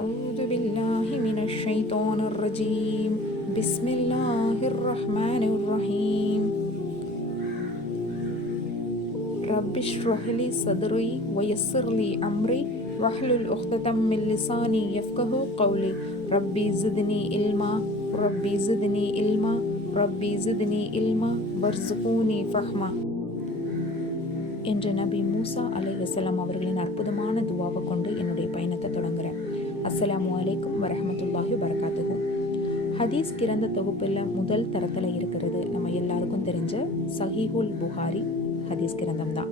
أعوذ بالله من الشيطان الرجيم بسم الله الرحمن الرحيم رب اشرح لي صدري ويسر لي أمري واحلل عقدة من لساني يفقهوا قولي ربي زدني علما ربي زدني علما ربي زدني علما وارزقوني فهما என்ற நபி மூசா அலைஹிஸ்ஸலாம் அவர்களின் அற்புதமான துவாவை கொண்டு என்னுடைய பயணத்தை தொடங்குறேன். அஸ்ஸலாமு அலைக்கும் வரஹ்மத்துல்லாஹி வபரகாத்துஹு. ஹதீஸ் கிரந்த தொகுப்பில் முதல் தரத்தில் இருக்கிறது நம்ம எல்லாருக்கும் தெரிஞ்ச சஹீஹுல் புகாரி ஹதீஸ் கிரந்தம் தான்.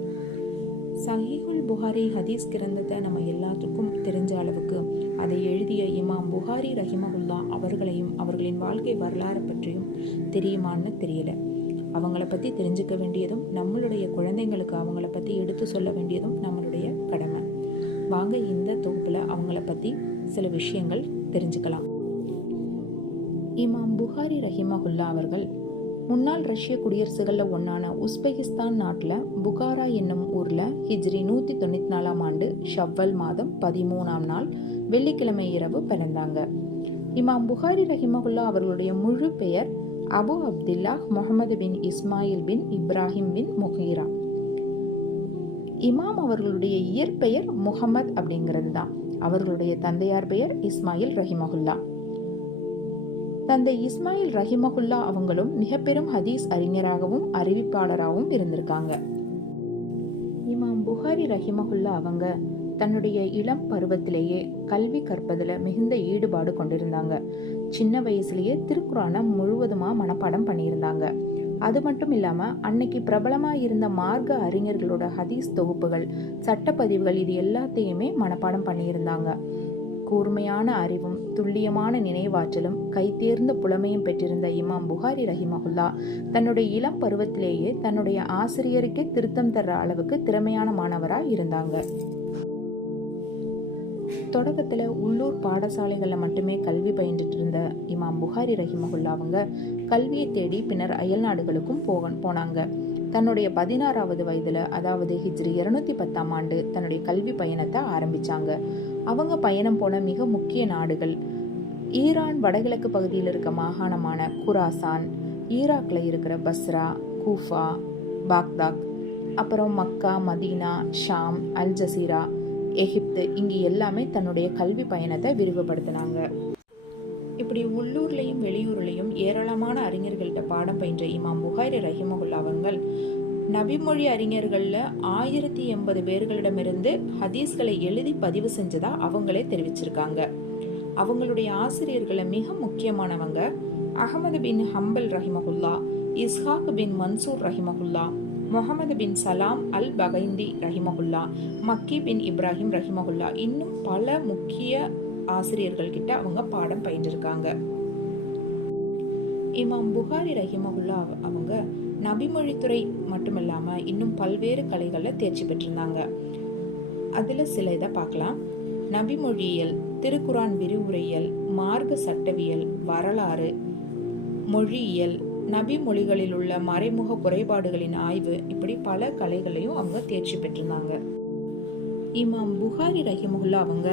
சஹீஹுல் புகாரி ஹதீஸ் கிரந்தத்தை நம்ம எல்லாத்துக்கும் தெரிஞ்ச அளவுக்கு அதை எழுதிய இமாம் புகாரி ரஹிமஹுல்லா அவர்களையும் அவர்களின் வாழ்க்கை வரலாறு பற்றியும் தெரியுமான்னு தெரியல. அவங்கள பற்றி தெரிஞ்சுக்க வேண்டியதும் நம்மளுடைய குழந்தைங்களுக்கு அவங்கள பற்றி எடுத்து சொல்ல வேண்டியதும் நம்மளுடைய கடமை. வாங்க இந்த தொகுப்பில் அவங்கள பற்றி சில விஷயங்கள் தெரிஞ்சுக்கலாம். இமாம் புகாரி ரஹிமஹுல்லா அவர்கள் முன்னாள் ரஷ்ய குடியரசுகளில் ஒன்றான உஸ்பெகிஸ்தான் நாட்டில் புகாரா என்னும் ஊரில் ஹிஜ்ரி 194 ஆண்டு ஷவ்வல் மாதம் 13ஆம் நாள் வெள்ளிக்கிழமை இரவு பிறந்தாங்க. இமாம் புகாரி ரஹிமஹுல்லா அவர்களுடைய முழு பெயர் அபு அப்துல்லாஹ் முஹம்மது பின் இஸ்மாயில் பின் இப்ராஹிம் பின் முஹீரா. இமாம் அவர்களுடைய இயற்பெயர் முஹம்மது அப்படிங்கிறது தான். அவர்களுடைய தந்தையார் பெயர் இஸ்மாயில் ரஹிமஹுல்லா. தந்தை இஸ்மாயில் ரஹிமஹுல்லா அவங்களும் மிக பெரும் ஹதீஸ் அறிஞராகவும் அறிவிப்பாளராகவும் இருந்திருக்காங்க. இமாம் புகாரி ரஹிமஹுல்லா அவங்க தன்னுடைய இளம் பருவத்திலேயே கல்வி கற்பதில் மிகுந்த ஈடுபாடு கொண்டிருந்தாங்க. சின்ன வயசுலேயே திருக்குரானை முழுவதுமாக மனப்பாடம் பண்ணியிருந்தாங்க. அது மட்டும் இல்லாமல் அன்னைக்கு பிரபலமாக இருந்த மார்க்க அறிஞர்களோட ஹதீஸ் தொகுப்புகள், சட்டப்பதிவுகள் இது எல்லாத்தையுமே மனப்பாடம் பண்ணியிருந்தாங்க. கூர்மையான அறிவும் துல்லியமான நினைவாற்றலும் கைதேர்ந்த புலமையும் பெற்றிருந்த இமாம் புகாரி ரஹிமஹுல்லா தன்னுடைய இளம் பருவத்திலேயே தன்னுடைய ஆசிரியருக்கே திருத்தம் தர்ற அளவுக்கு திறமையான மாணவராக இருந்தாங்க. தொடக்கத்தில் உள்ளூர் பாடசாலைகளில் மட்டுமே கல்வி பயின்றுட்டு இருந்த இமாம் புகாரி ரஹிமஹுல்லா அவங்க கல்வியை தேடி பின்னர் அயல் நாடுகளுக்கும் போனாங்க. தன்னுடைய 16வது வயதில், அதாவது ஹிஜ்ரி 210ஆம் ஆண்டு தன்னுடைய கல்வி பயணத்தை ஆரம்பித்தாங்க. அவங்க பயணம் போன மிக முக்கிய நாடுகள் ஈரான் வடகிழக்கு பகுதியில் இருக்க மாகாணமான குராசான், ஈராக்கில் இருக்கிற பஸ்ரா, கூஃபா, பாக்தாத், அப்புறம் மக்கா, மதீனா, ஷாம், அல் ஜசீரா, எகிப்து, இங்கே எல்லாமே தன்னுடைய கல்வி பயணத்தை விரிவுபடுத்தினாங்க. இப்படி உள்ளூர்லேயும் வெளியூர்லேயும் ஏராளமான அறிஞர்கள்ட்ட பாடம் பயின்ற இமாம் புகாரி ரஹிமஹுல்லா அவர்கள் நபிமொழி அறிஞர்களில் 1080 பேர்களிடமிருந்து ஹதீஸ்களை எழுதி பதிவு செஞ்சதா அவங்களே தெரிவிச்சிருக்காங்க. அவங்களுடைய ஆசிரியர்களில் மிக முக்கியமானவங்க அஹமது பின் ஹம்பல் ரஹிமஹுல்லா, இஸ்ஹாக் பின் மன்சூர் ரஹிமஹுல்லா, முகமது பின் சலாம் அல் பகைந்தி ரஹிமஹுல்லா, மக்கி பின் இப்ராஹிம் ரஹிமஹுல்லா, இன்னும் பல முக்கிய ஆசிரியர்கள் கிட்ட அவங்க பாடம் பயின்றிருக்காங்க. இமாம் புகாரி ரஹிமஹுல்லா அவங்க நபிமொழித்துறை மட்டுமில்லாமல் இன்னும் பல்வேறு கலைகளில் தேர்ச்சி பெற்றிருந்தாங்க. அதில் சில இதை பார்க்கலாம். நபிமொழியியல், திருக்குரான் விரிவுரையியல், மார்க்க சட்டவியல், வரலாறு, மொழியியல், நபி மொழிகளில் உள்ள மறைமுக குறைபாடுகளின் ஆய்வு, இப்படி பல கலைகளையும் அவங்க தேர்ச்சி பெற்றிருந்தாங்க. இமாம் புகாரி ரஹிமஹுல்லா அவங்க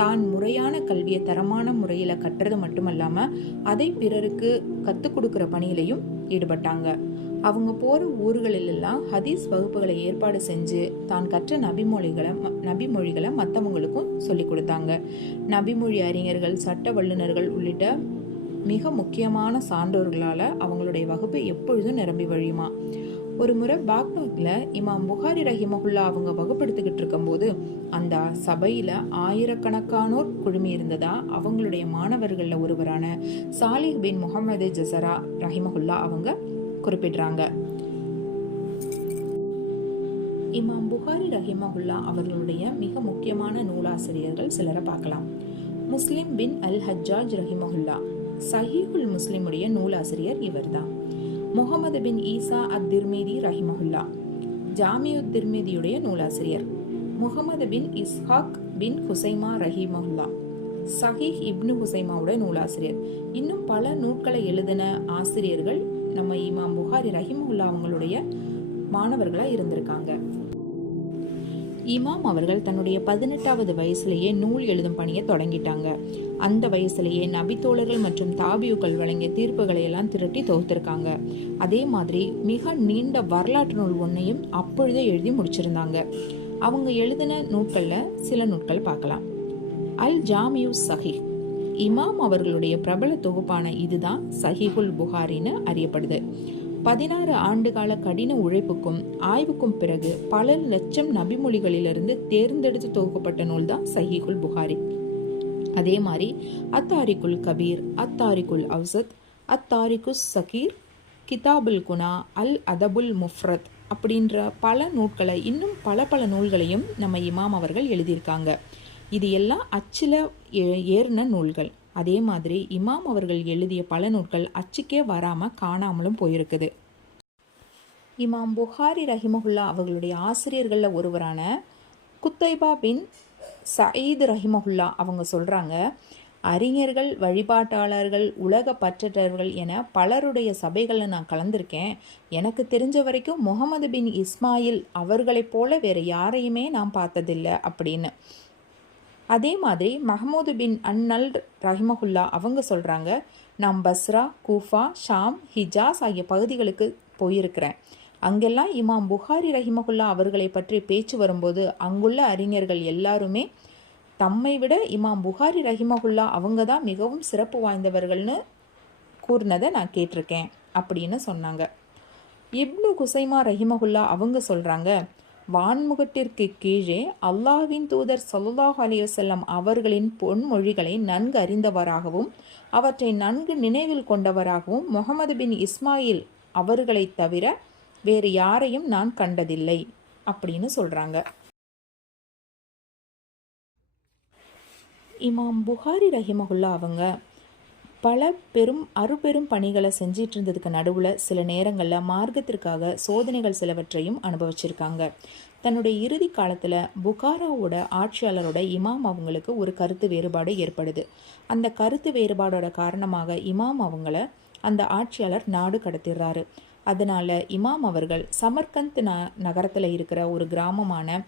தான் முறையான கல்வியை தரமான முறையில் கற்றது மட்டுமல்லாமல் அதை பிறருக்கு கற்றுக் கொடுக்குற பணியிலையும் ஈடுபட்டாங்க. அவங்க போகிற ஊர்களிலெல்லாம் ஹதீஸ் வகுப்புகளை ஏற்பாடு செஞ்சு தான் கற்ற நபிமொழிகளை மற்றவங்களுக்கும் சொல்லி கொடுத்தாங்க. நபிமொழி அறிஞர்கள், சட்ட வல்லுநர்கள் உள்ளிட்ட மிக முக்கியமான சான்றோர்களால் அவங்களுடைய வகுப்பு எப்பொழுதும் நிரம்பி வழியுமா. ஒரு முறை பாக்தாத்தில் இமாம் புகாரி ரஹிமஹுல்லா அவங்க வகுப்படுத்திக்கிட்டு இருக்கும்போது அந்த சபையில் ஆயிரக்கணக்கானோர் குழுமி இருந்ததா அவங்களுடைய மாணவர்களில் ஒருவரான சாலிஹ் பின் முகமது ஜசரா ரஹிமஹுல்லா அவங்க குறிப்பிடுறாங்க. இமாம் புகாரி ரஹிமஹுல்லா அவர்களுடைய மிக முக்கியமான நூலாசிரியர்கள் சிலரை பார்க்கலாம். முஸ்லிம் பின் அல் ஹஜ்ஜாஜ் ரஹிமஹுல்லா, சஹீஹுல் முஸ்லிமுடைய நூலாசிரியர் இவர்தான். முகமது பின் ஈசா அத்-திர்மிதி ரஹிமஹுல்லா, ஜாமியுத் திர்மிதியுடைய நூலாசிரியர். முகமது பின் இஸ்ஹாக் பின் ஹுசைமா ரஹிமஹுல்லா, சஹீஹ் இப்னு ஹுசைமாவுடைய நூலாசிரியர். இன்னும் பல நூல்களை எழுதின ஆசிரியர்கள் நம்ம இமாம் புகாரி ரஹிமஹுல்லா அவங்களுடைய மாணவர்களாக இருந்திருக்காங்க. இமாம் அவர்கள் தன்னுடைய 18வது வயசுலேயே நூல் எழுதும் பணியை தொடங்கிட்டாங்க. அந்த வயசுலேயே நபித்தோழர்கள் மற்றும் தாபியுக்கள் வழங்கிய தீர்ப்புகளை எல்லாம் திரட்டி தொகுத்திருக்காங்க. அதே மாதிரி மிக நீண்ட வரலாற்று நூல் ஒன்றையும் அப்பொழுதே எழுதி முடிச்சிருந்தாங்க. அவங்க எழுதின நூட்களில் சில நூட்கள் பார்க்கலாம். அல் ஜாமியு சஹீஹ், இமாம் அவர்களுடைய பிரபல தொகுப்பான இதுதான் சஹீஹுல் புகாரின்னு அறியப்படுது. 16 ஆண்டுகால கடின உழைப்புக்கும் ஆய்வுக்கும் பிறகு பல லட்சம் நபிமொழிகளிலிருந்து தேர்ந்தெடுத்து தொகுக்கப்பட்ட நூல் தான் சஹீஹுல் புகாரி. அதே மாதிரி அத்தாரிக்குல் கபீர், அத்தாரிக்குல் அவ்சத், அத்தாரிகுஸ் சகீர், கிதாபுல் குனா, அல் அதபுல் முஃப்ரத் அப்படின்ற பல நூல்களை, இன்னும் பல நூல்களையும் நம்ம இமாம் அவர்கள் எழுதியிருக்காங்க. இது எல்லாம் அச்சில் ஏறின நூல்கள். அதே மாதிரி இமாம் அவர்கள் எழுதிய பல நூல்கள் அச்சுக்கே வராமல் காணாமலும் போயிருக்குது. இமாம் புகாரி ரஹிமஹுல்லா அவர்களுடைய ஆசிரியர்களில் ஒருவரான குத்தைபா பின் சயீத் ரஹிமஹுல்லா அவங்க சொல்கிறாங்க, அறிஞர்கள், வழிபாட்டாளர்கள், உலக பற்றற்றவர்கள் என பலருடைய சபைகளில் நான் கலந்திருக்கேன். எனக்கு தெரிஞ்ச வரைக்கும் முகமது பின் இஸ்மாயில் அவர்களைப் போல வேறு யாரையுமே நான் பார்த்ததில்லை அப்படின்னு. அதே மாதிரி மஹமூது பின் அன்னல் ரஹிமஹுல்லா அவங்க சொல்கிறாங்க, நான் பஸ்ரா, கூஃபா, ஷாம், ஹிஜாஸ் ஆகிய பகுதிகளுக்கு போயிருக்கிறேன். அங்கெல்லாம் இமாம் புகாரி ரஹிமஹுல்லா அவர்களை பற்றி பேச்சு வரும்போது அங்குள்ள அறிஞர்கள் எல்லாருமே தம்மை விட இமாம் புகாரி ரஹிமஹுல்லா அவங்க தான் மிகவும் சிறப்பு வாய்ந்தவர்கள்னு கூறினதை நான் கேட்டிருக்கேன் அப்படின்னு சொன்னாங்க. இப்னு குசைமா ரஹிமஹுல்லா அவங்க சொல்கிறாங்க, வான்முகட்டிற்கு கீழே அல்லாஹ்வின் தூதர் ஸல்லல்லாஹு அலைஹி வஸல்லம் அவர்களின் பொன்மொழிகளை நன்கு அறிந்தவராகவும் அவற்றை நன்கு நினைவில் கொண்டவராகவும் முகமது பின் இஸ்மாயில் அவர்களை தவிர வேறு யாரையும் நான் கண்டதில்லை அப்படின்னு சொல்கிறாங்க. இமாம் புகாரி ரஹிமஹுல்லா அவங்க பல அறுபெரும் பணிகளை செஞ்சிட்டு இருந்ததுக்கு நடுவில் சில நேரங்களில் மார்க்கத்திற்காக சோதனைகள் சிலவற்றையும் அனுபவிச்சிருக்காங்க. தன்னுடைய இறுதி காலத்தில் புகாராவோட ஆட்சியாளரோட இமாம் அவங்களுக்கு ஒரு கருத்து வேறுபாடு ஏற்படுது. அந்த கருத்து வேறுபாடோட காரணமாக இமாம் அவங்கள அந்த ஆட்சியாளர் நாடு கடத்திடுறாரு. அதனால் இமாம் அவர்கள் சமர்கந்த் நகரத்தில் இருக்கிற ஒரு கிராமமான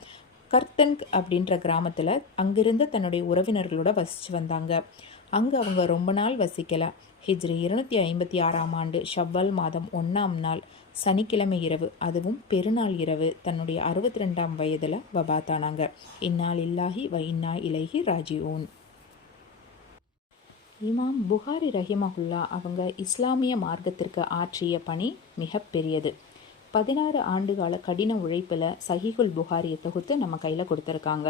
கர்தன்க் அப்படின்ற கிராமத்தில் அங்கிருந்து தன்னுடைய உறவினர்களோட வசித்து வந்தாங்க. அங்கே அவங்க ரொம்ப நாள் வசிக்கலை. ஹிஜ்ரி 256ஆம் ஆண்டு ஷவ்வல் மாதம் 1ஆம் நாள் சனிக்கிழமை இரவு, அதுவும் பெருநாள் இரவு, தன்னுடைய 62ஆம் வயதில் வபாத்தானாங்க. இன்னா லில்லாஹி வ இன்னா இலைஹி ராஜிஊன். இமாம் புகாரி ரஹிமஹுல்லா அவங்க இஸ்லாமிய மார்க்கத்திற்கு ஆற்றிய பணி மிக பெரியது. 16 ஆண்டுகால கடின உழைப்பில் சஹீஹுல் புகாரியை தொகுத்து நம்ம கையில் கொடுத்துருக்காங்க.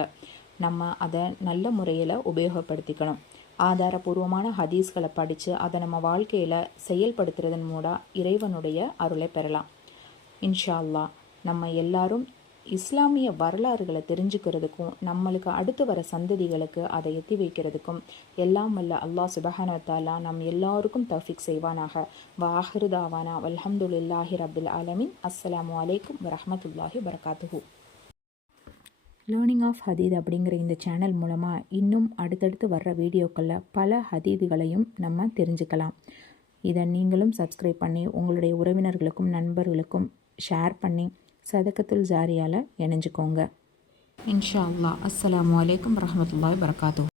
நம்ம அதை நல்ல முறையில் உபயோகப்படுத்திக்கணும். ஆதாரபூர்வமான ஹதீஸ்களை படித்து அதை நம்ம வாழ்க்கையில் செயல்படுத்துறதன் மூலம் இறைவனுடைய அருளை பெறலாம். இன்ஷா அல்லாஹ் நம்ம எல்லாரும் இஸ்லாமிய வரலாறுகளை தெரிஞ்சுக்கிறதுக்கும் நம்மளுக்கு அடுத்து வர சந்ததிகளுக்கு அதை எத்தி வைக்கிறதுக்கும் எல்லாம் வல்ல அல்லாஹ் சுப்ஹானஹு வ தஆலா நம் எல்லாருக்கும் தௌஃபீக் செய்வானாக. வாஹிரு தாவானா வல்ஹம்துலில்லாஹி ரப்பில் ஆலமீன். அஸ்ஸலாமு அலைக்கும் வரஹ்மத்துல்லாஹி வபரகாத்துஹு. லேர்னிங் ஆஃப் ஹதீத் அப்படிங்கிற இந்த சேனல் மூலமாக இன்னும் அடுத்தடுத்து வர்ற வீடியோக்களில் பல ஹதீதுகளையும் நம்ம தெரிஞ்சுக்கலாம். இதை நீங்களும் சப்ஸ்கிரைப் பண்ணி உங்களுடைய உறவினர்களுக்கும் நண்பர்களுக்கும் ஷேர் பண்ணி சதகத்துல் ஜாரியால் இணைஞ்சுக்கோங்க. இன்ஷா அல்லாஹ். அஸ்ஸலாமு அலைக்கும் வரஹ்மத்துல்லாஹி வபரகாத்துஹு.